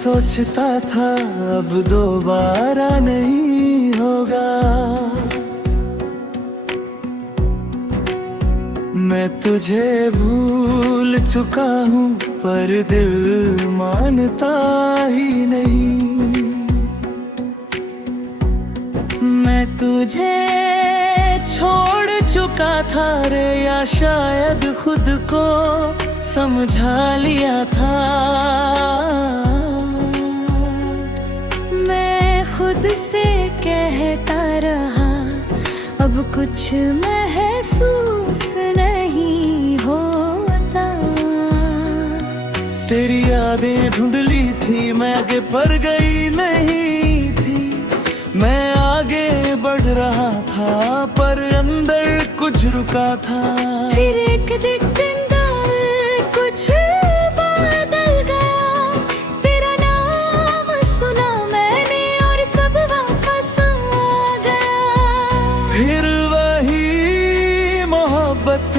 सोचता था अब दोबारा नहीं होगा। मैं तुझे भूल चुका हूँ पर दिल मानता ही नहीं। मैं तुझे छोड़ चुका था रे, या शायद खुद को समझा लिया था। मैं खुद से कहता रहा अब कुछ महसूस नहीं होता। तेरी यादें धुंधली थी, मैं आगे पर गई नहीं थी। मैं आगे बढ़ रहा था पर अंदर कुछ रुका था। फिर एक दिन कुछ बदल गया, तेरा नाम सुना मैंने और सब वापस आ गया। फिर वही मोहब्बत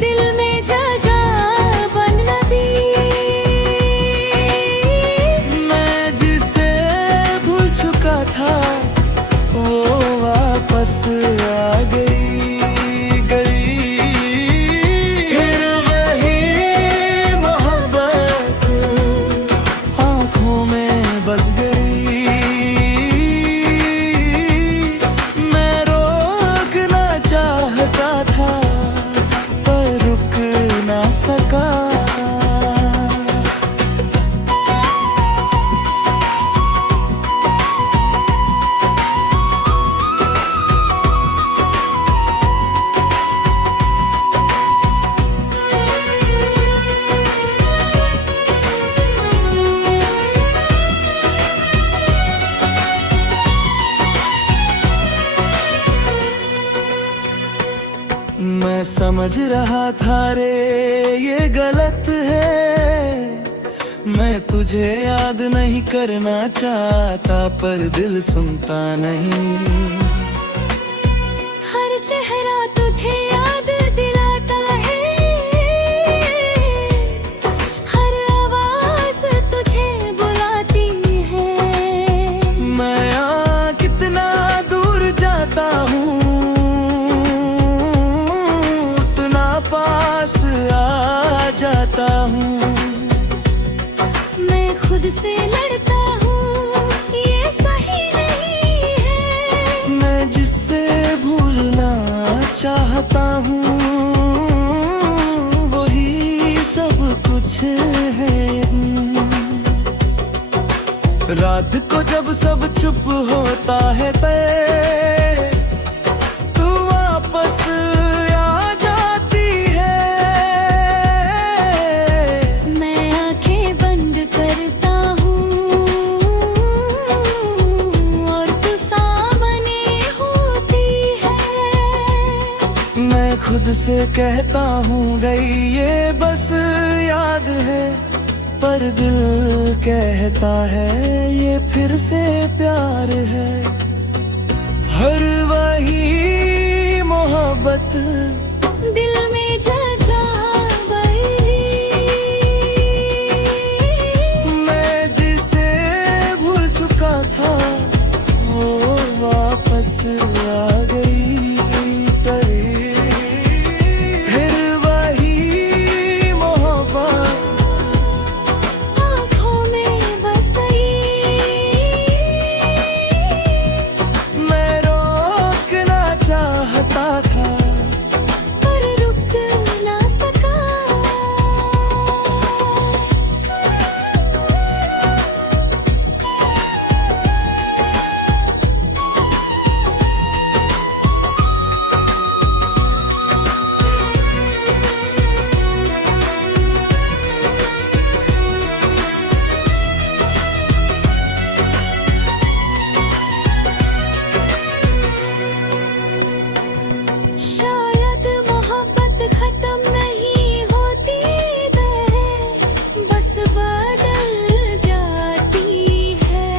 दिल में जगह बन न दी। मैं जिसे भूल चुका था वो वापस आ गई। फिर वही मोहब्बत आँखों में बस गई। मैं रोकना चाहता था पर रुक ना सका। मैं समझ रहा था रे ये गलत है। मैं तुझे याद नहीं करना चाहता पर दिल सुनता नहीं। हर चेहरा तुझे याद दिलाता है, हर आवाज तुझे बुलाती है। मैं यहाँ कितना दूर जाता हूँ पास आ जाता हूँ। मैं खुद से लड़ता हूँ ये सही नहीं है। मैं जिससे भूलना चाहता हूँ वही सब कुछ है। रात को जब सब चुप होता है तू वापस खुद से कहता हूँ गई ये बस याद है, पर दिल कहता है ये फिर से प्यार है। हर वही मोहब्बत दिल में जगह बनी। मैं जिसे भूल चुका था वो वापस आ गई। शायद मोहब्बत खत्म नहीं होती है, बस बदल जाती है।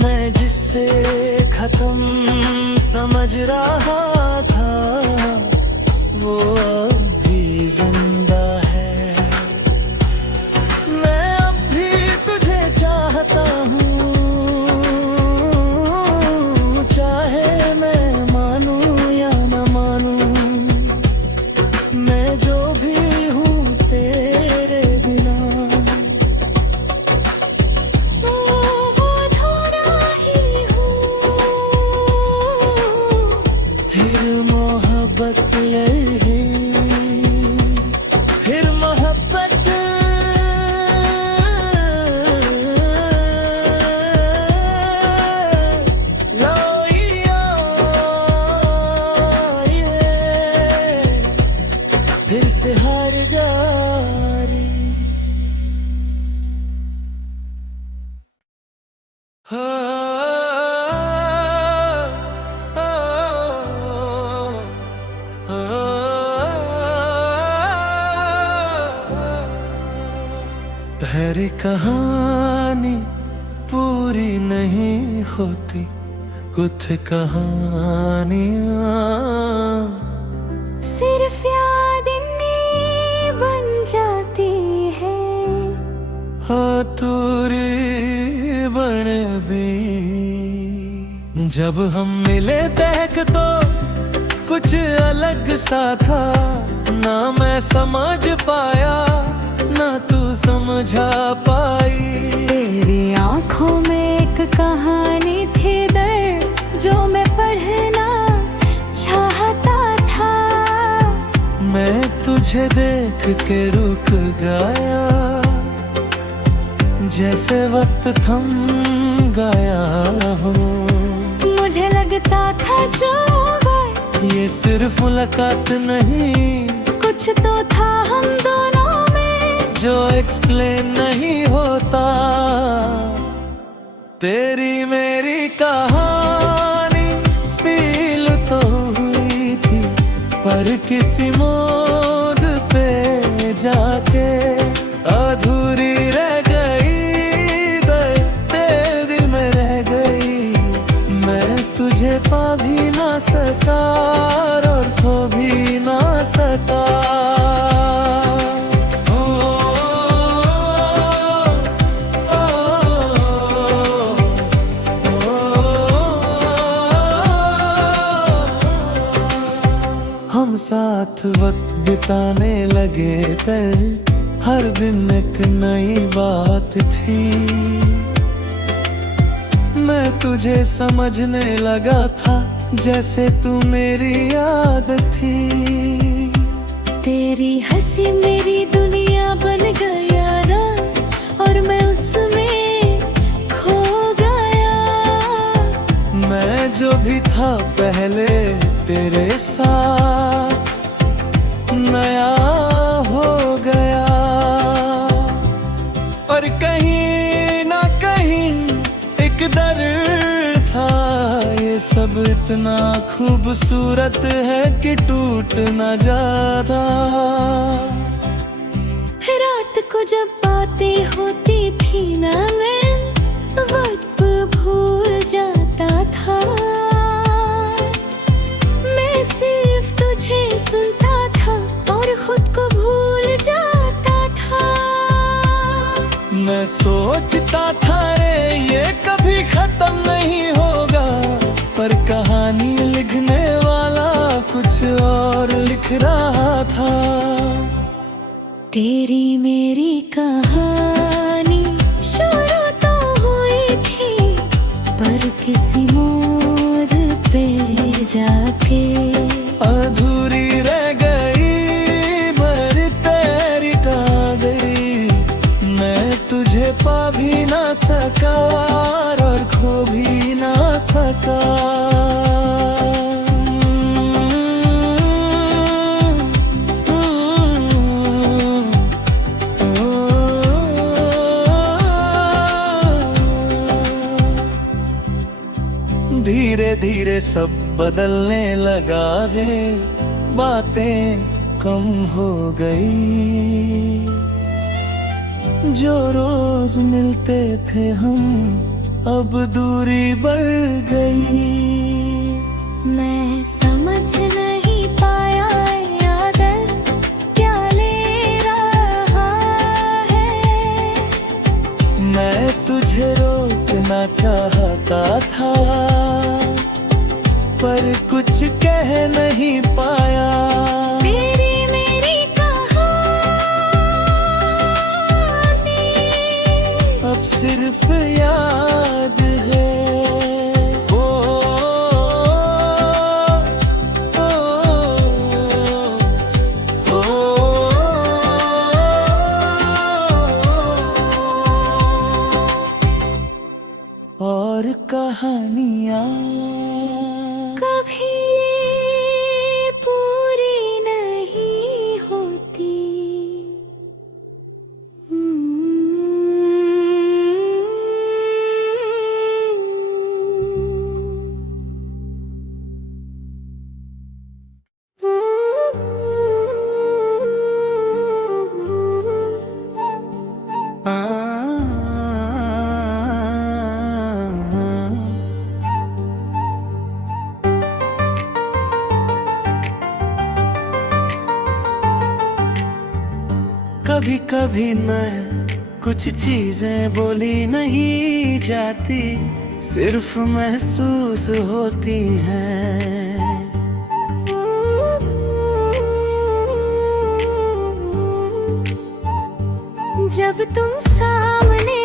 मैं जिससे खत्म समझ रहा था वो अभी जिंदा है। मैं अब कहानी पूरी नहीं होती, कुछ कहानियाँ सिर्फ यादें बन जाती है, अधूरी बने भी। जब हम मिले तहक तो कुछ अलग सा था, ना मैं समझ पाया ना तू समझा पाई। तेरी आंखों में एक कहानी थी दर्द जो मैं पढ़ना चाहता था। मैं तुझे देख के रुक गया, जैसे वक्त थम गया हो। मुझे लगता था जो ये सिर्फ मुलाकात नहीं, कुछ तो था हम दोनों में जो एक्सप्लेन नहीं होता। तेरी मेरी कहानी फील तो हुई थी, पर किसी मोड़ पे जाके अधूरी रह गई, तेरे दिल में रह गई। मैं तुझे पा भी ना सका और खो भी ना सका। हम साथ वक्त बिताने लगे तर हर दिन एक नई बात थी। मैं तुझे समझने लगा था जैसे तू मेरी आदत थी। तेरी हंसी मेरी दुनिया बन गया ना, और मैं उसमें खो गया। मैं जो भी था पहले तेरे साथ नया हो गया, और कहीं ना कहीं एक दर्द था। ये सब इतना खूबसूरत है कि टूट न जाता। रात को जब बातें होती थी ना, मैं वक्त भूल जाता था। मैं सिर्फ तुझे सुनता था और खुद को भूल जाता था। मैं सोचता था रे ये कभी खत्म नहीं होगा, पर कहानी लिखने वाला कुछ और लिख रहा था। तेरी मेरी कहानी शुरू तो हुई थी, पर किसी मोड़ पे जाके अधूरी रह गई, पर तेरी का गई। मैं तुझे पा भी ना सका और खो भी ना सका। धीरे धीरे सब बदलने लगा है, बातें कम हो गई। जो रोज मिलते थे हम अब दूरी बढ़ गई। मैं समझ नहीं पाया यादर क्या ले रहा है। मैं तुझे रोकना चाहता था, पर कुछ कह नहीं पाया। तेरी मेरी कहानी अब सिर्फ याद है। ओ, ओ, ओ, और कहानियाँ कभी पूरी नहीं होती। आ कभी मैं कुछ चीजें बोली नहीं जाती, सिर्फ महसूस होती हैं। जब तुम सामने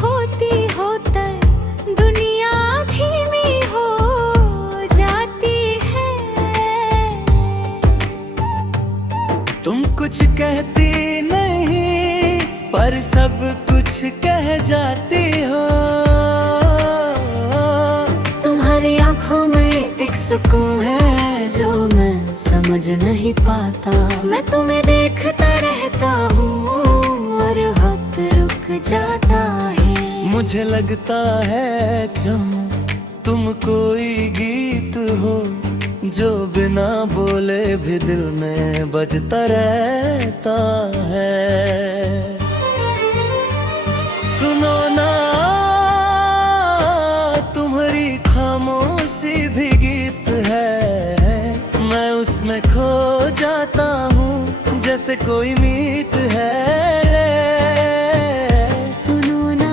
होती हो तब दुनिया धीमी हो जाती है। तुम कुछ कहती नहीं पर सब कुछ कह जाती हो। तुम्हारी आंखों में एक सुकून है जो मैं समझ नहीं पाता। मैं तुम्हें देखता रहता हूँ और वक्त रुक जाता है। मुझे लगता है तुम कोई गीत हो जो बिना बोले भी दिल में बजता रहता है। सुनो ना, तुम्हारी खामोशी भी गीत है, मैं उसमें खो जाता हूँ जैसे कोई मीत है। सुनो ना,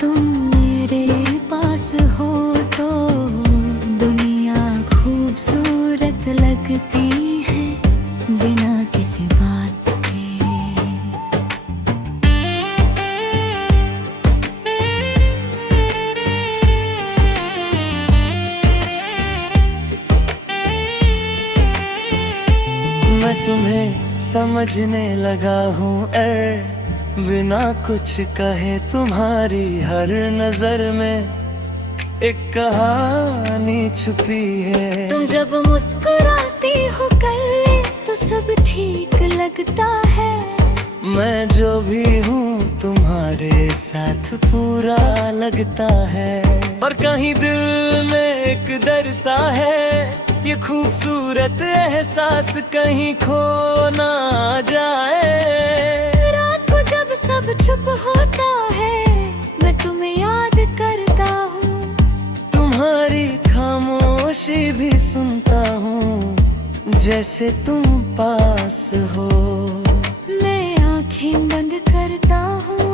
तुम मेरे पास हो तो दुनिया खूबसूरत लगती है बिना किसी बात के। मैं तुम्हें समझने लगा हूँ बिना कुछ कहे। तुम्हारी हर नजर में एक कहानी छुपी है। तुम जब मुस्कुराती हो कल तो सब ठीक लगता है। मैं जो भी हूँ तुम्हारे साथ पूरा लगता है। और कहीं दिल में एक डर सा है, ये खूबसूरत एहसास कहीं खो ना जाए। रात को जब सब चुप होता है मैं तुम्हें याद करता हूँ। तुम्हारी खामोशी भी सुनता हूँ जैसे तुम पास हो। मैं आंखें बंद करता हूँ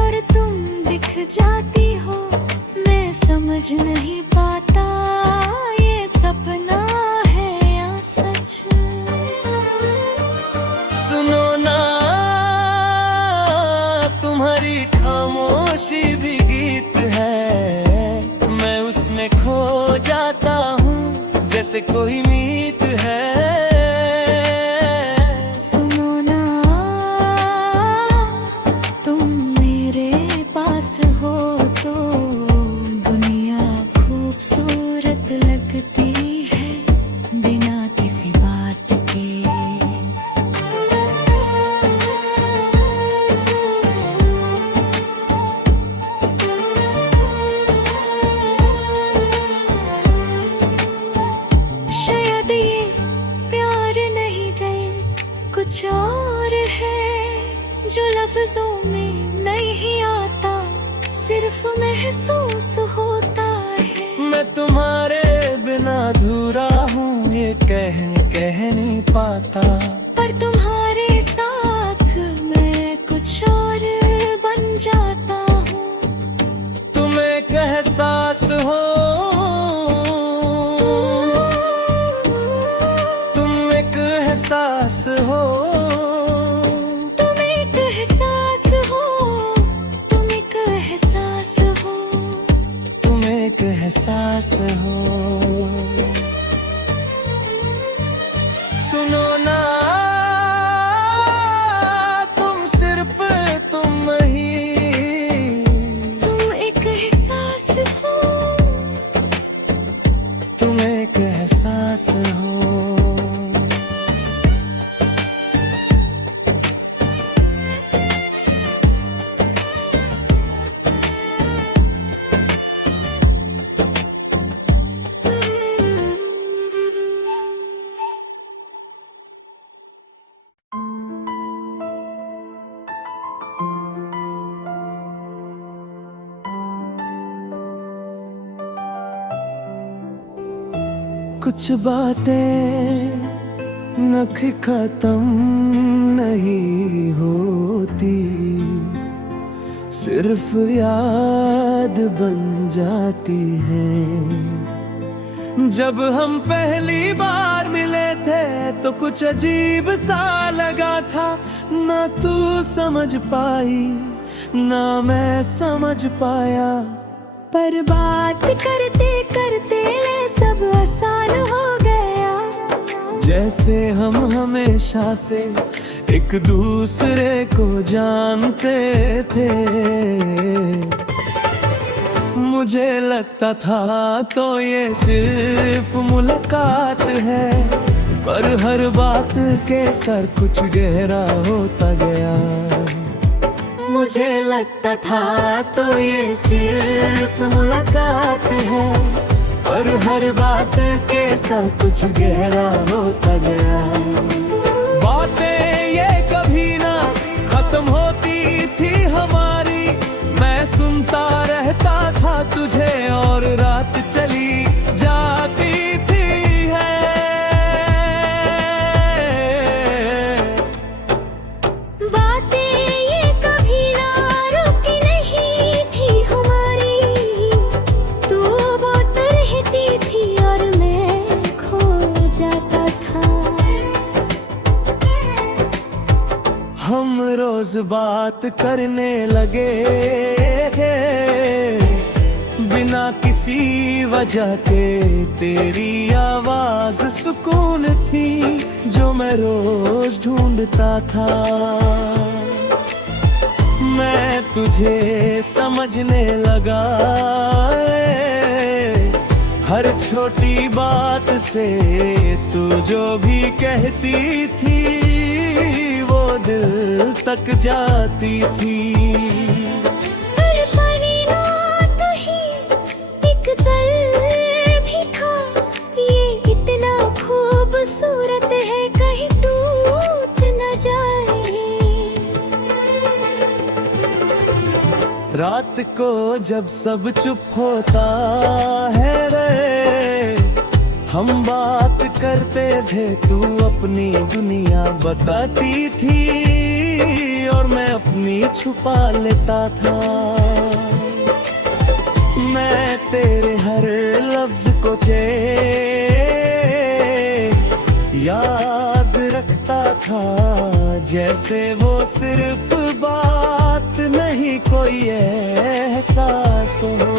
और तुम दिख जाती हो। मैं समझ नहीं पाता ये सपना है या सच। सुनो ना, तुम्हारी खामोशी भी गीत है, मैं उसमें खो जाता हूँ जैसे कोई मीत है। सुनो ना, तुम मेरे पास हो तो दुनिया खूबसूरत लगती है बिना किसी बात के। शायद ये प्यार नहीं दिल कुछ और है जो लफ्जों में नहीं आता, सिर्फ महसूस होता है। मैं तुम्हारे बिना अधूरा हूँ ये कह नहीं पाता। पर तुम्हारे साथ मैं कुछ और बन जाता हूँ। तुम एक एहसास हो, तुम एक एहसास हो। तुम एक एहसास हो, तुम एक एहसास हो। तुम एक एहसास हो। सुनो ना, तुम सिर्फ तुम नहीं। तुम एक एहसास हो, तुम एक एहसास हो। कुछ बातें नख खत्म नहीं होती, सिर्फ याद बन जाती है। जब हम पहली बार मिले थे तो कुछ अजीब सा लगा था, ना तू समझ पाई ना मैं समझ पाया, पर बात करते करते सब आसान हो गया। जैसे हम हमेशा से एक दूसरे को जानते थे। मुझे लगता था तो ये सिर्फ मुलाकात है, पर हर बात के सर कुछ गहरा होता गया। मुझे लगता था तो ये सिर्फ मुलाकात है, पर हर बात के सर कुछ गहरा होता गया। बातें ये कभी ना खत्म होती थी हमारी, मैं सुनता रहता था तुझे और रात चली जाती थी है। बातें ये कभी ना रुकी नहीं थी हमारी, तू बोलती रहती थी और मैं खो जाता था। हम रोज बात करने लगे थे बिना किसी वजह के, तेरी आवाज सुकून थी जो मैं रोज ढूंढता था। मैं तुझे समझने लगा, हर छोटी बात से तू जो भी कहती थी वो दिल तक जाती थी। हर परिणाम तो ही एक दर्द भी था, ये इतना खूबसूरत है कहीं टूट न जाए। रात को जब सब चुप होता है रे, हम बात करते थे, तू अपनी दुनिया बताती थी और मैं अपनी छुपा लेता था। मैं तेरे हर लफ्ज को याद रखता था, जैसे वो सिर्फ बात नहीं कोई एहसास हो।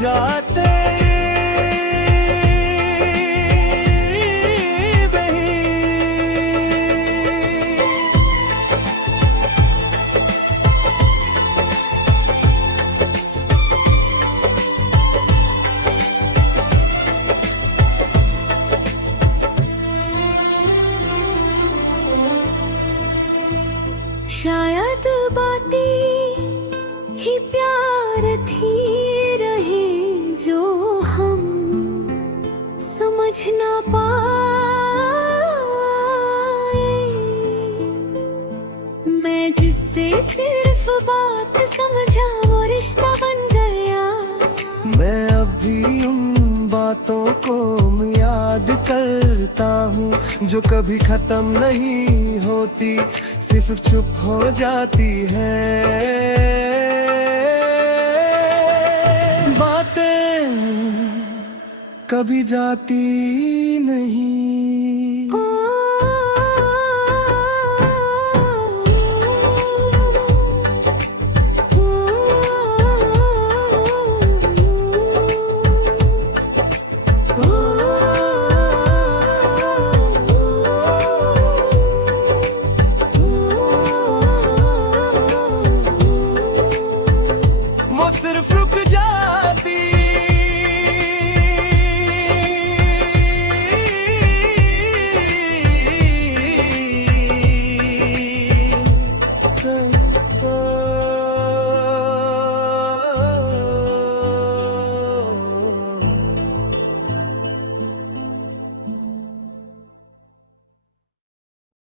जाते बही शायद बातें ही प्यार थी जो हम समझ ना पाए। मैं जिससे सिर्फ बात समझा वो रिश्ता बन गया। मैं अभी उन बातों को याद करता हूँ जो कभी खत्म नहीं होती, सिर्फ चुप हो जाती है। बातें कभी जाती नहीं।